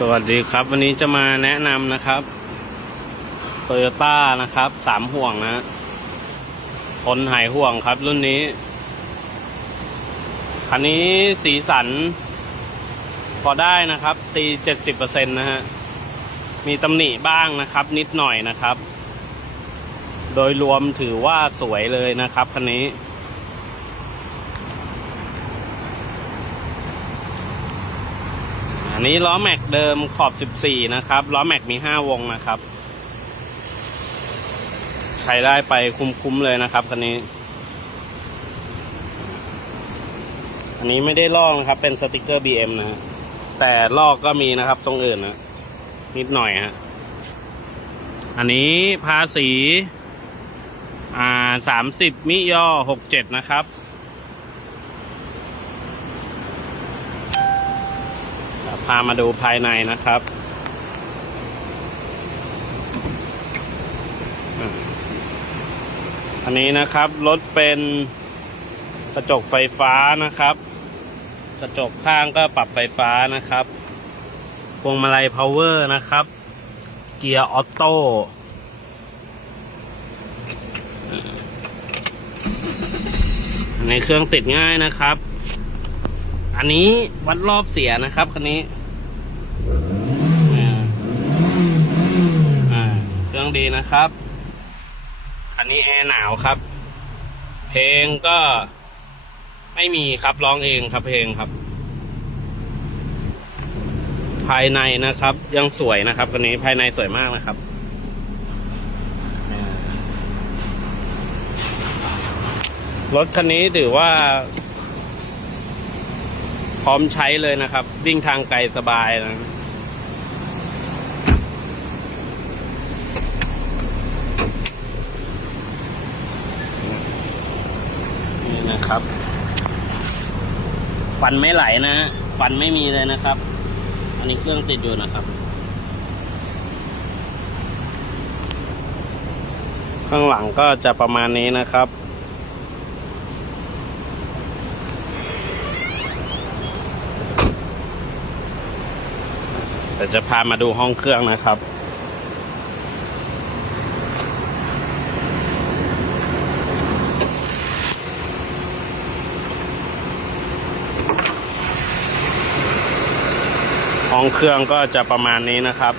สวัสดีครับ วันนี้จะมาแนะนำนะครับโตโยต้านะครับสามห่วงนะ ทนหายห่วงครับรุ่นนี้ คันนี้สีสัน พอได้นะครับ ตีเจ็ดสิบเปอร์เซ็นต์นะฮะ มีตำหนิบ้างนะครับ นิดหน่อยนะครับ โดยรวมถือว่าสวยเลยนะครับคันนี้ อันนี้ล้อแม็กเดิมขอบ 14 นะครับ ล้อแม็กมี 5 วงนะครับ ใครได้ไปคุ้มๆเลยนะครับคันนี้ อันนี้ไม่ได้ลอกนะครับ เป็นสติกเกอร์ BM นะฮะแต่ลอกก็มีนะครับตรงอื่นนะ นิดหน่อยฮะ อันนี้ภาษี อ่า30มิยอ67นะครับ พามาดูภายในนะครับ อันนี้นะครับรถเป็นกระจกไฟฟ้านะครับ กระจกข้างก็ปรับไฟฟ้านะครับ พวงมาลัยพาวเวอร์นะครับ เกียร์ออโต้ในเครื่องติดง่ายนะครับ อันนี้วัดรอบเสียนะครับคันนี้อ่าอ่า เครื่องดีนะครับ คันนี้แอร์หนาวครับ เพลงก็ไม่มีครับร้องเองครับเพลงครับ ภายในนะครับ ยังสวยนะครับคันนี้ภายในสวยมากนะครับรถคันนี้ถือว่า พร้อมใช้เลยนะครับ วิ่งทางไกลสบายนะ นี่นะครับ ฟันไม่ไหลนะฮะฟันไม่มีเลยนะครับ อันนี้เครื่องติดอยู่นะครับ ข้างหลังก็จะประมาณนี้นะครับแต่จะพามาดูห้องเครื่องนะครับ ห้องเครื่องก็จะประมาณนี้นะครับ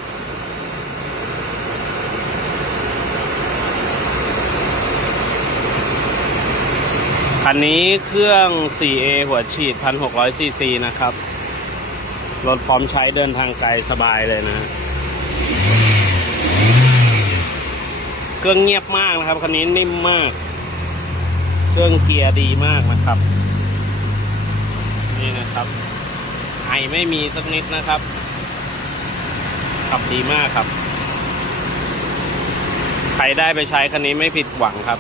คันนี้เครื่อง 4A หัวฉีด 1,600 ซีซีนะครับ รถพร้อมใช้เดินทางไกลสบายเลยนะฮะเครื่องเงียบมากนะครับ คันนี้นิ่มมาก เครื่องเกียร์ดีมากนะครับ นี่นะครับ ไอไม่มีสักนิดนะครับ ขับดีมากครับ ใครได้ไปใช้คันนี้ไม่ผิดหวังครับ